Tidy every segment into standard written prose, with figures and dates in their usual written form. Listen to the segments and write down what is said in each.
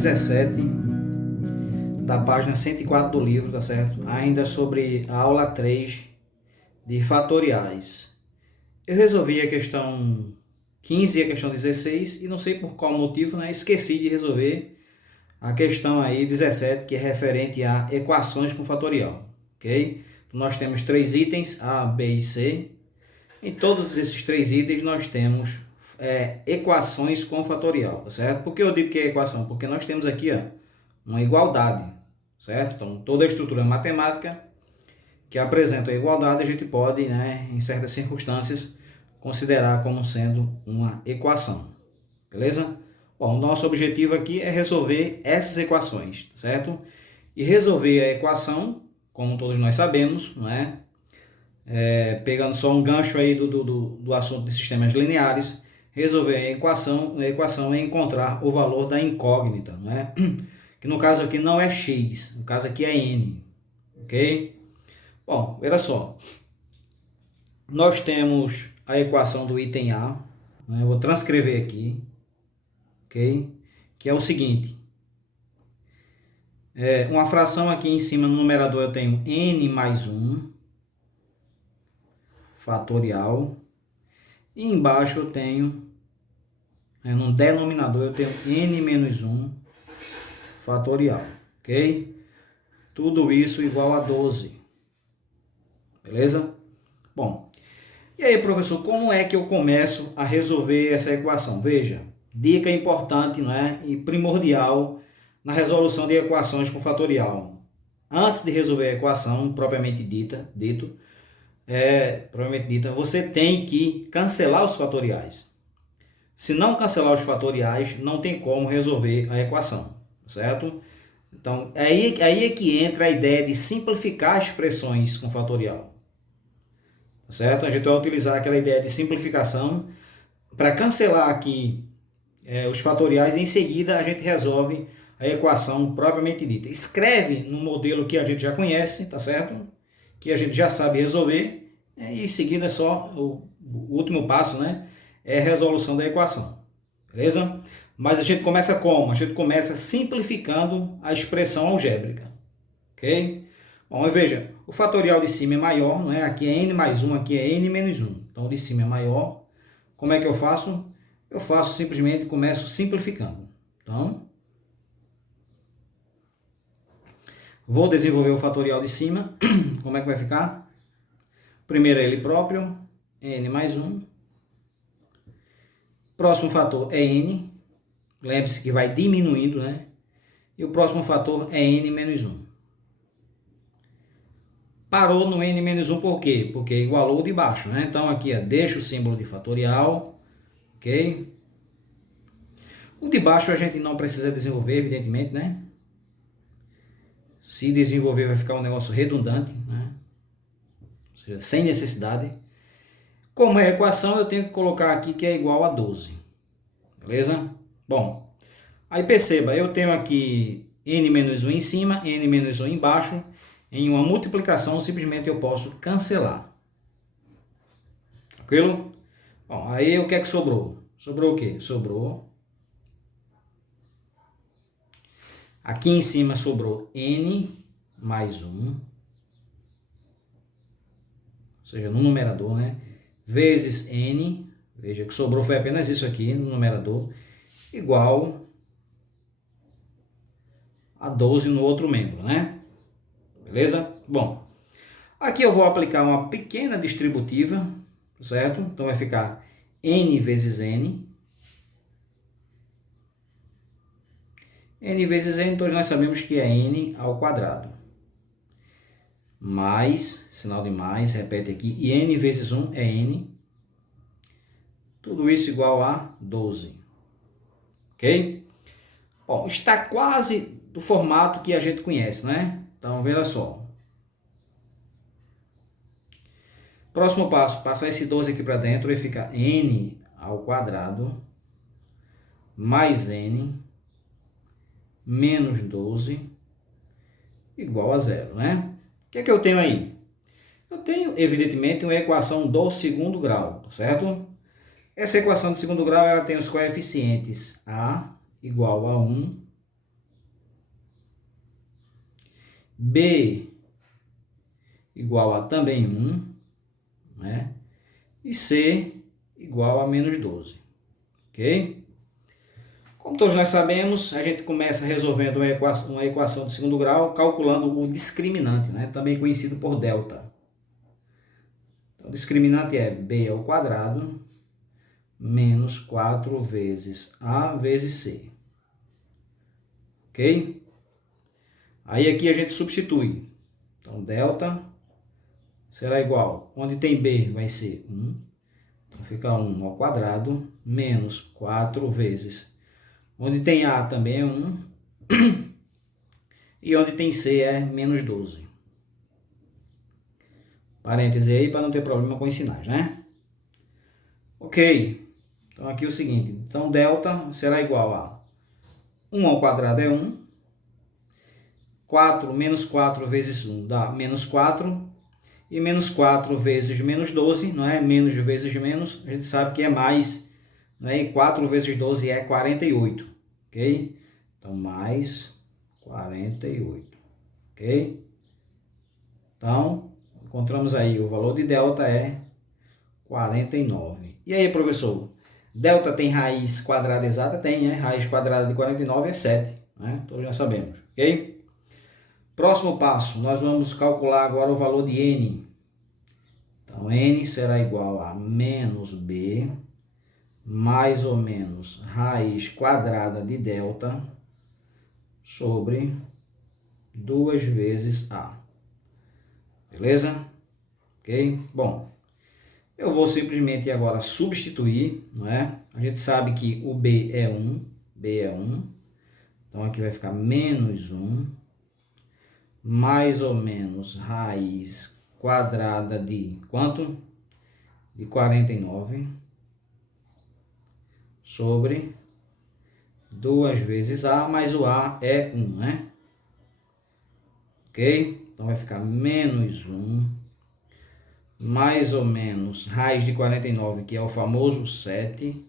17 da página 104 do livro, tá certo? Ainda sobre a aula 3 de fatoriais. Eu resolvi a questão 15 e a questão 16 e não sei por qual motivo, né, esqueci de resolver a questão aí 17, que é referente a equações com fatorial, ok? Então, nós temos três itens, A, B e C. Em todos esses três itens nós temos equações com fatorial, tá certo? Por que eu digo que é equação? Porque nós temos aqui uma igualdade, certo? Então, toda a estrutura matemática que apresenta a igualdade, a gente pode, né, em certas circunstâncias, considerar como sendo uma equação, beleza? Bom, o nosso objetivo aqui é resolver essas equações, certo? E resolver a equação, como todos nós sabemos, né, pegando só um gancho aí do assunto de sistemas lineares, resolver a equação é encontrar o valor da incógnita, né? Que no caso aqui não é x, no caso aqui é n, ok? Bom, olha só, nós temos a equação do item A, né? Eu vou transcrever aqui, ok? Que é o seguinte, uma fração aqui em cima no numerador eu tenho n mais 1, fatorial, e embaixo eu tenho, no denominador eu tenho n menos 1, fatorial, ok? Tudo isso igual a 12, beleza? Bom, e aí, professor, como é que eu começo a resolver essa equação? Veja, dica importante, não é? E primordial na resolução de equações com fatorial. Antes de resolver a equação propriamente dita, você tem que cancelar os fatoriais. Se não cancelar os fatoriais, não tem como resolver a equação, certo? Então, aí é que entra a ideia de simplificar expressões com fatorial, certo? A gente vai utilizar aquela ideia de simplificação para cancelar aqui os fatoriais e em seguida a gente resolve a equação propriamente dita. Escreve no modelo que a gente já conhece, tá certo? Que a gente já sabe resolver, e em seguida é só o último passo, né? É a resolução da equação, beleza? Mas a gente começa como? A gente começa simplificando a expressão algébrica, ok? Bom, veja, o fatorial de cima é maior, não é? Aqui é n mais 1, aqui é n menos 1. Então, o de cima é maior. Como é que eu faço? Eu faço simplesmente, começo simplificando. Então, vou desenvolver o fatorial de cima. Como é que vai ficar? Primeiro é ele próprio, n mais 1. Próximo fator é n. Lembre-se que vai diminuindo, né? E o próximo fator é n menos 1. Parou no n menos 1 por quê? Porque igualou o de baixo, né? Então aqui deixa o símbolo de fatorial, ok? O de baixo a gente não precisa desenvolver, evidentemente, né? Se desenvolver vai ficar um negócio redundante, né? Ou seja, sem necessidade. Como é a equação, eu tenho que colocar aqui que é igual a 12, beleza? Bom, aí perceba, eu tenho aqui n menos 1 em cima, n menos 1 embaixo. Em uma multiplicação, simplesmente eu posso cancelar. Tranquilo? Bom, aí o que é que sobrou? Sobrou o quê? Sobrou. Aqui em cima sobrou n mais 1. Ou seja, no numerador, né? Vezes n. Veja que sobrou foi apenas isso aqui no numerador. Igual a 12 no outro membro, né? Beleza? Bom, aqui eu vou aplicar uma pequena distributiva, certo? Então vai ficar n vezes n. N vezes n, todos nós sabemos que é n ao quadrado. Mais, sinal de mais, repete aqui. E n vezes 1 é n. Tudo isso igual a 12. Ok? Bom, está quase do formato que a gente conhece, né? Então, veja só. Próximo passo, passar esse 12 aqui para dentro e fica n ao quadrado mais n menos 12 igual a zero, né? O que é que eu tenho aí? Eu tenho, evidentemente, uma equação do segundo grau, certo? Essa equação do segundo grau ela tem os coeficientes a igual a 1 B igual a também 1, né? E C igual a menos 12, ok? Como todos nós sabemos, a gente começa resolvendo uma equação de segundo grau, calculando o discriminante, né? Também conhecido por delta. Então, o discriminante é b ao quadrado menos 4 vezes a vezes c. Ok? Aí aqui a gente substitui. Então, delta será igual, onde tem b vai ser 1. Então, fica 1 ao quadrado menos 4 vezes, onde tem a também é 1. E onde tem c é menos 12. Parêntese aí para não ter problema com os sinais, né? Ok. Então aqui é o seguinte. Então delta será igual a 1 ao quadrado é 1. 4 menos 4 vezes 1 dá menos 4. E menos 4 vezes menos 12, não é? Menos vezes menos, a gente sabe que é mais. Não é? E 4 vezes 12 é 48. Ok? Então mais 48. Ok? Então, encontramos aí o valor de delta é 49. E aí, professor? Delta tem raiz quadrada exata? Tem, né? Raiz quadrada de 49 é 7, né? Todos já sabemos, ok? Próximo passo, nós vamos calcular agora o valor de n. Então, n será igual a menos b, mais ou menos raiz quadrada de delta, sobre 2 vezes a. Beleza? Ok? Bom, eu vou simplesmente agora substituir, não é? A gente sabe que o b é 1, então aqui vai ficar menos 1, mais ou menos raiz quadrada de quanto? De 49, sobre 2 vezes a, mas o a é 1, né? Ok? Então vai ficar menos 1, mais ou menos raiz de 49, que é o famoso 7,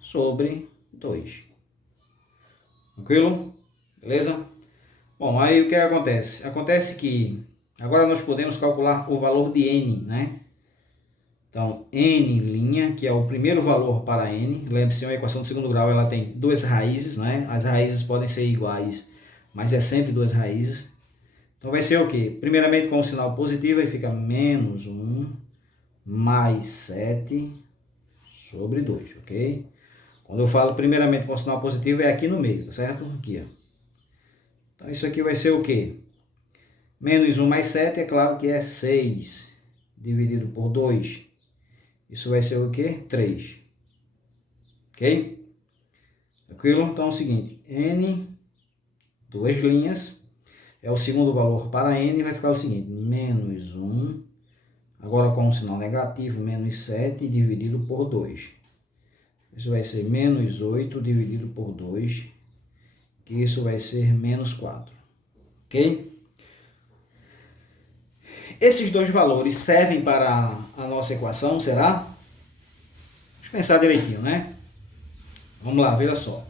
sobre 2. Tranquilo? Beleza? Bom, aí o que acontece? Acontece que agora nós podemos calcular o valor de n, né? Então, n', que é o primeiro valor para n. Lembre-se, uma equação de segundo grau ela tem duas raízes, né? As raízes podem ser iguais, mas é sempre duas raízes. Então vai ser o quê? Primeiramente com o sinal positivo, aí fica menos 1 mais 7 sobre 2, ok? Quando eu falo primeiramente com o sinal positivo, é aqui no meio, tá certo? Aqui, ó. Então isso aqui vai ser o quê? Menos 1 mais 7, é claro que é 6, dividido por 2. Isso vai ser o quê? 3. Ok? Tranquilo? Então é o seguinte, n, duas linhas, é o segundo valor para n, vai ficar o seguinte, menos 1, agora com um sinal negativo, menos 7 dividido por 2. Isso vai ser menos 8 dividido por 2, que isso vai ser menos 4. Ok? Esses dois valores servem para a nossa equação, será? Vamos pensar direitinho, né? Vamos lá, veja só.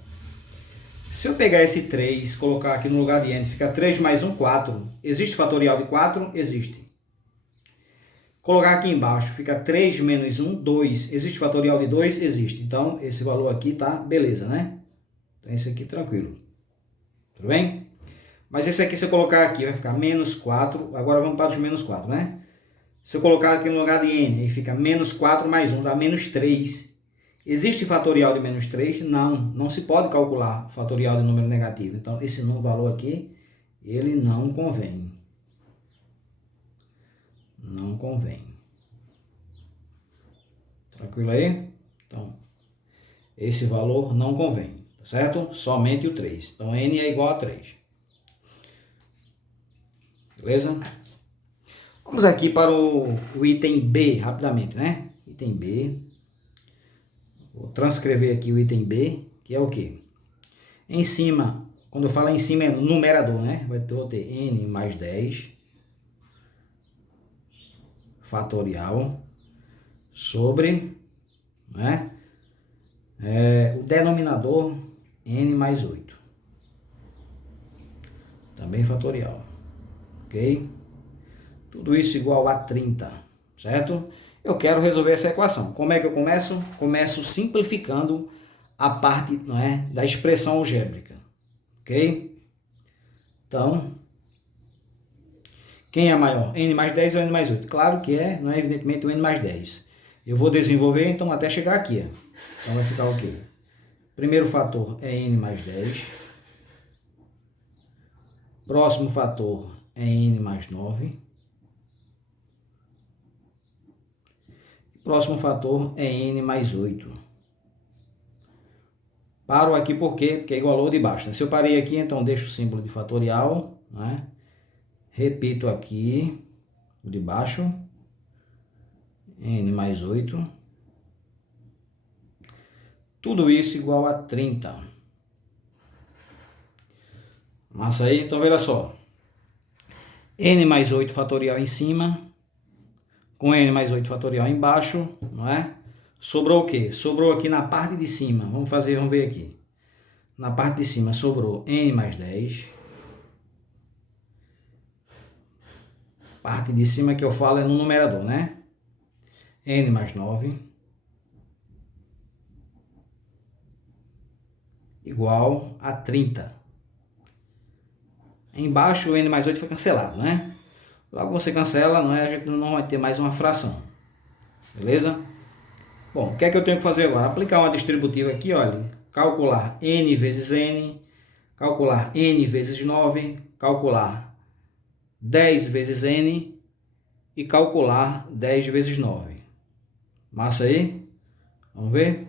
Se eu pegar esse 3, colocar aqui no lugar de n, fica 3 mais 1, 4. Existe fatorial de 4? Existe. Colocar aqui embaixo, fica 3 menos 1, 2. Existe fatorial de 2? Existe. Então, esse valor aqui tá beleza, né? Então, esse aqui tranquilo. Tudo bem? Mas esse aqui, se eu colocar aqui, vai ficar menos 4. Agora vamos para os menos 4, né? Se eu colocar aqui no lugar de n, aí fica menos 4 mais 1, dá menos 3. Existe fatorial de menos 3? Não, não se pode calcular fatorial de número negativo. Então, esse valor aqui, ele não convém. Não convém. Tranquilo aí? Então, esse valor não convém, tá certo? Somente o 3. Então, n é igual a 3. Beleza? Vamos aqui para o item B, rapidamente, né? Item B. Vou transcrever aqui o item B, que é o quê? Em cima, quando eu falo em cima é numerador, né? Vou ter n mais 10 fatorial sobre, né? O denominador n mais 8. Também fatorial. ok? Tudo isso igual a 30, certo? Eu quero resolver essa equação. Como é que eu começo? Começo simplificando a parte, não é, da expressão algébrica, ok? Então, quem é maior? N mais 10 ou N mais 8? Claro que é, não é evidentemente o N mais 10. Eu vou desenvolver, então, até chegar aqui. Ó. Então, vai ficar o quê? Primeiro fator é N mais 10. Próximo fator é N mais 9. Próximo fator é N mais 8. Paro aqui por quê? Porque é igual ao de baixo. Né? Se eu parei aqui, então deixo o símbolo de fatorial. Né? Repito aqui o de baixo. N mais 8. Tudo isso igual a 30. Massa aí? Então, veja só. N mais 8 fatorial em cima, com N mais 8 fatorial embaixo, não é? Sobrou o quê? Sobrou aqui na parte de cima. Vamos ver aqui. Na parte de cima sobrou N mais 10. Parte de cima que eu falo é no numerador, né? N mais 9. Igual a 30. Embaixo o N mais 8 foi cancelado, né? Logo você cancela, não é? A gente não vai ter mais uma fração. Beleza? Bom, o que é que eu tenho que fazer agora? Aplicar uma distributiva aqui, olha. Calcular N vezes N. Calcular N vezes 9. Calcular 10 vezes N. E calcular 10 vezes 9. Massa aí? Vamos ver?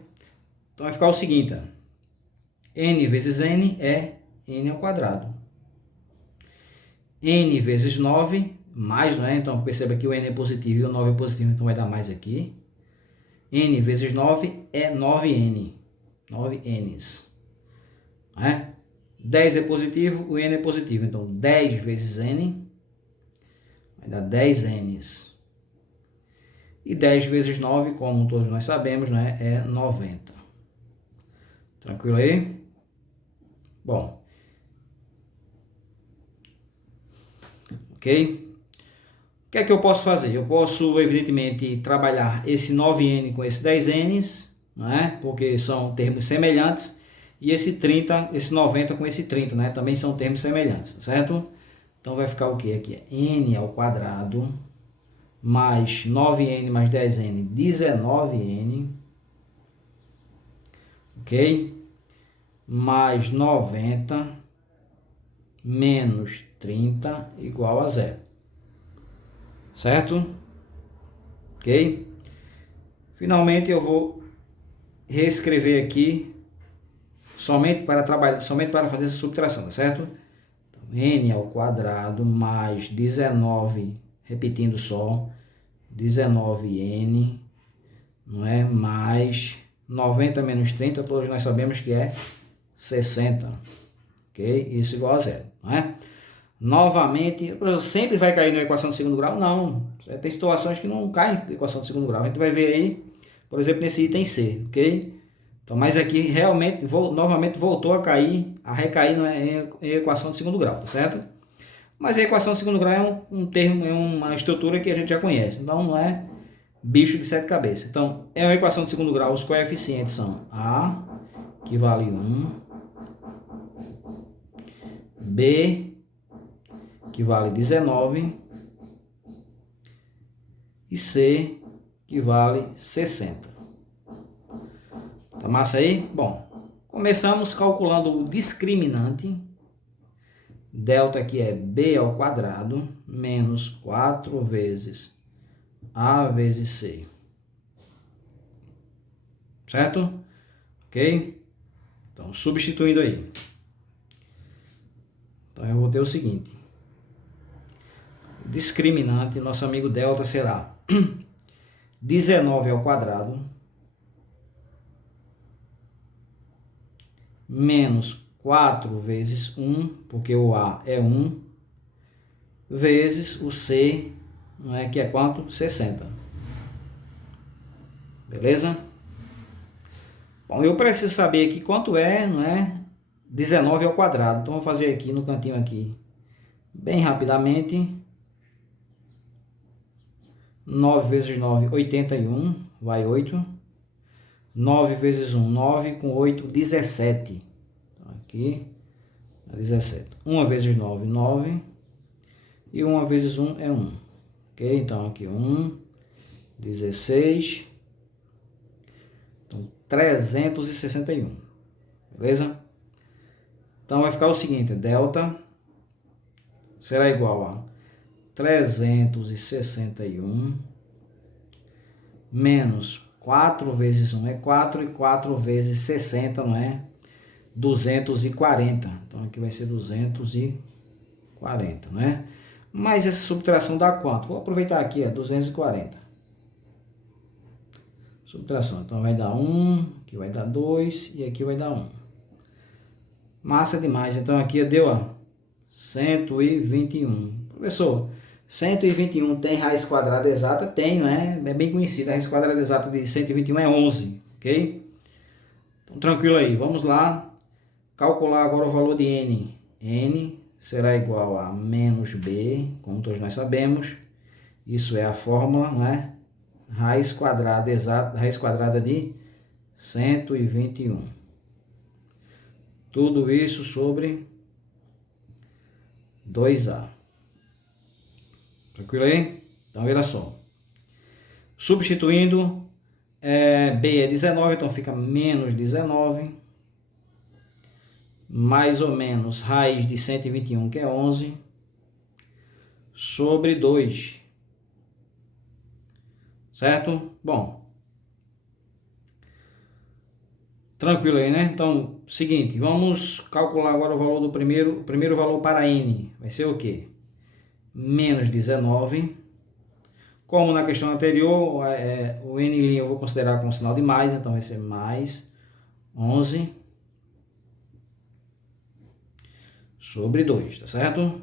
Então vai ficar o seguinte. Ó. N vezes N é N ao quadrado. N vezes 9, mais, não é? Então perceba que o N é positivo e o 9 é positivo, então vai dar mais aqui. N vezes 9 é 9N. 9Ns. É? 10 é positivo, o N é positivo. Então 10 vezes N vai dar 10Ns. E 10 vezes 9, como todos nós sabemos, né, é 90. Tranquilo aí? Bom. Ok? O que é que eu posso fazer? Eu posso, evidentemente, trabalhar esse 9N com esse 10Ns, né? Porque são termos semelhantes, e esse 30, esse 90 com esse 30, né? Também são termos semelhantes, certo? Então vai ficar o que aqui? N ao quadrado mais 9N mais 10N, 19N, ok? Mais 90 menos 30 igual a zero. Certo? Ok? Finalmente eu vou reescrever aqui somente para fazer essa subtração, tá certo? Então, N ao quadrado mais 19, repetindo só, 19N, não é? Mais 90 menos 30, todos nós sabemos que é 60, ok? Isso igual a zero, não é? Novamente, sempre vai cair na equação de segundo grau? Não. Tem situações que não caem na equação de segundo grau. A gente vai ver aí, por exemplo, nesse item C, ok? Então, mas aqui realmente, novamente voltou a cair, a recair em equação de segundo grau, tá certo? Mas a equação de segundo grau é um termo, é uma estrutura que a gente já conhece. Então, não é bicho de sete cabeças. Então, é uma equação de segundo grau, os coeficientes são A, que vale 1, B, que vale 19, e C, que vale 60. Tá massa aí? Bom, começamos calculando o discriminante. Delta aqui é B ao quadrado menos 4 vezes A vezes C. Certo? Ok? Então, substituindo aí. Então, eu vou ter o seguinte. Discriminante, nosso amigo delta será 19 ao quadrado menos 4 vezes 1, porque o A é 1, vezes o C, não é, que é quanto? 60. Beleza? Bom, eu preciso saber aqui quanto é, não é? 19 ao quadrado. Então, vou fazer aqui no cantinho aqui. Bem rapidamente. 9 vezes 9, 81, vai 8. 9 vezes 1, 9, com 8, 17. Então, aqui, 17. 1 vezes 9, 9. E 1 vezes 1 é 1. Ok? Então, aqui 1, 16. Então, 361. Beleza? Então, vai ficar o seguinte, delta será igual a 361 menos 4 vezes 1 é 4 e 4 vezes 60, não é? 240. Então aqui vai ser 240, não é? Mas essa subtração dá quanto? Vou aproveitar aqui, 240. Subtração, então vai dar 1, aqui vai dar 2 e aqui vai dar 1. Massa demais. Então aqui deu 121. Professor, 121 tem raiz quadrada exata? Tem, não é? É bem conhecida. A raiz quadrada exata de 121 é 11, ok? Então tranquilo aí, vamos lá. Calcular agora o valor de n. N será igual a menos b, como todos nós sabemos. Isso é a fórmula, não é? Raiz quadrada exata, raiz quadrada de 121. Tudo isso sobre 2a. Tranquilo aí? Então, olha só. Substituindo, b é 19, então fica menos 19. Mais ou menos raiz de 121, que é 11, sobre 2. Certo? Bom. Tranquilo aí, né? Então, seguinte, vamos calcular agora o valor do primeiro valor para n. Vai ser o quê? Menos 19. Como na questão anterior, o n' eu vou considerar com sinal de mais, então vai ser mais 11 sobre 2, tá certo?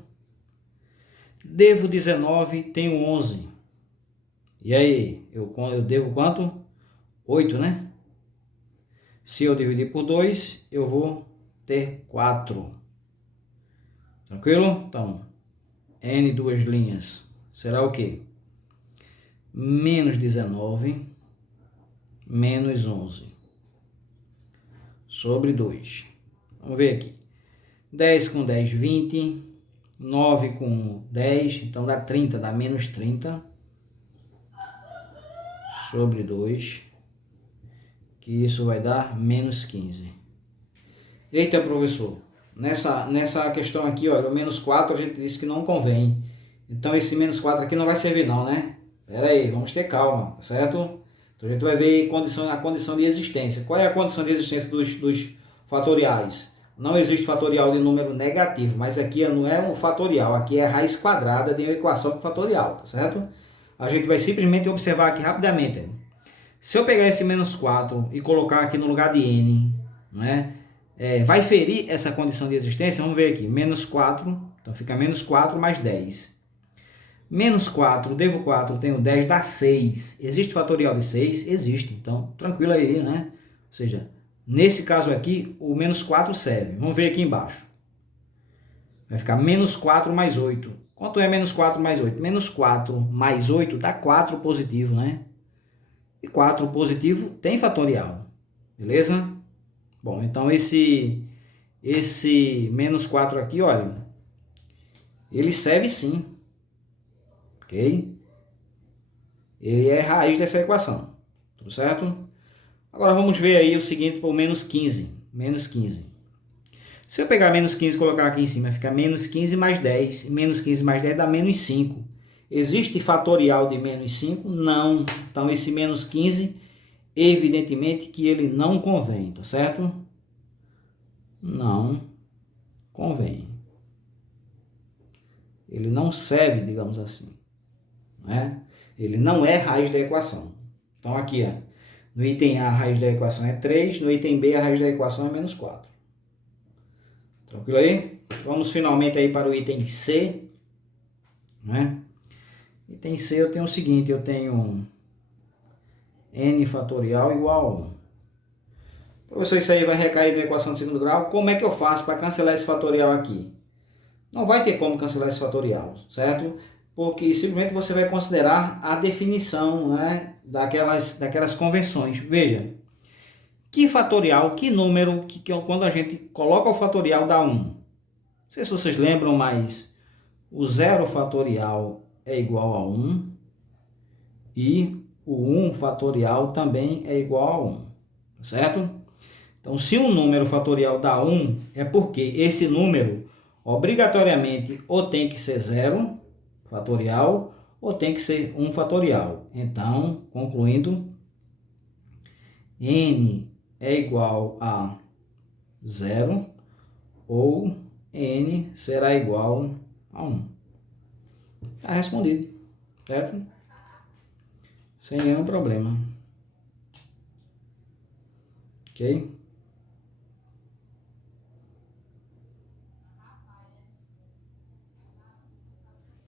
Devo 19, tenho 11. E aí, eu devo quanto? 8, né? Se eu dividir por 2, eu vou ter 4. Tranquilo? Então, n duas linhas será o quê? Menos 19 menos 11 sobre 2. Vamos ver aqui. 10 com 10, 20. 9 com 10, então dá 30, dá menos 30 sobre 2, que isso vai dar menos 15. Eita, professor, nessa questão aqui, olha, o menos 4 a gente disse que não convém. Então esse menos 4 aqui não vai servir não, né? Pera aí, vamos ter calma, certo? Então a gente vai ver a condição de existência. Qual é a condição de existência dos fatoriais? Não existe fatorial de número negativo, mas aqui não é um fatorial, aqui é a raiz quadrada de uma equação fatorial, tá certo? A gente vai simplesmente observar aqui rapidamente. Se eu pegar esse menos 4 e colocar aqui no lugar de n, né, vai ferir essa condição de existência? Vamos ver aqui, menos 4, então fica menos 4 mais 10. Menos 4, devo 4, tenho 10, dá 6. Existe fatorial de 6? Existe, então tranquilo aí, né? Ou seja, nesse caso aqui, o menos 4 serve. Vamos ver aqui embaixo. Vai ficar menos 4 mais 8. Quanto é menos 4 mais 8? Menos 4 mais 8 dá 4 positivo, né? E 4 positivo tem fatorial. Beleza? Bom, então esse menos 4 aqui, olha, ele serve sim. Ok? Ele é raiz dessa equação. Tudo certo? Agora vamos ver aí o seguinte para o menos 15. Menos 15. Se eu pegar menos 15 e colocar aqui em cima, fica menos 15 mais 10. Menos 15 mais 10 dá menos 5. Existe fatorial de menos 5? Não. Então esse menos 15, evidentemente que ele não convém, tá certo? Não convém. Ele não serve, digamos assim. Né? Ele não é raiz da equação. Então aqui, no item A a raiz da equação é 3, no item B a raiz da equação é menos 4. Tranquilo aí? Vamos finalmente aí para o item C. Né? Item C eu tenho o seguinte, eu tenho n fatorial igual a 1. Professor, isso aí vai recair na equação de segundo grau. Como é que eu faço para cancelar esse fatorial aqui? Não vai ter como cancelar esse fatorial, certo? Porque simplesmente você vai considerar a definição, né, daquelas convenções. Veja, que fatorial, que número, quando a gente coloca o fatorial dá 1. Não sei se vocês lembram, mas o zero fatorial é igual a 1 e o 1 fatorial também é igual a 1, certo? Então, se um número fatorial dá 1, é porque esse número obrigatoriamente ou tem que ser 0 fatorial ou tem que ser 1 fatorial. Então, concluindo, n é igual a 0 ou n será igual a 1. Está respondido, certo? Sem nenhum problema. Ok?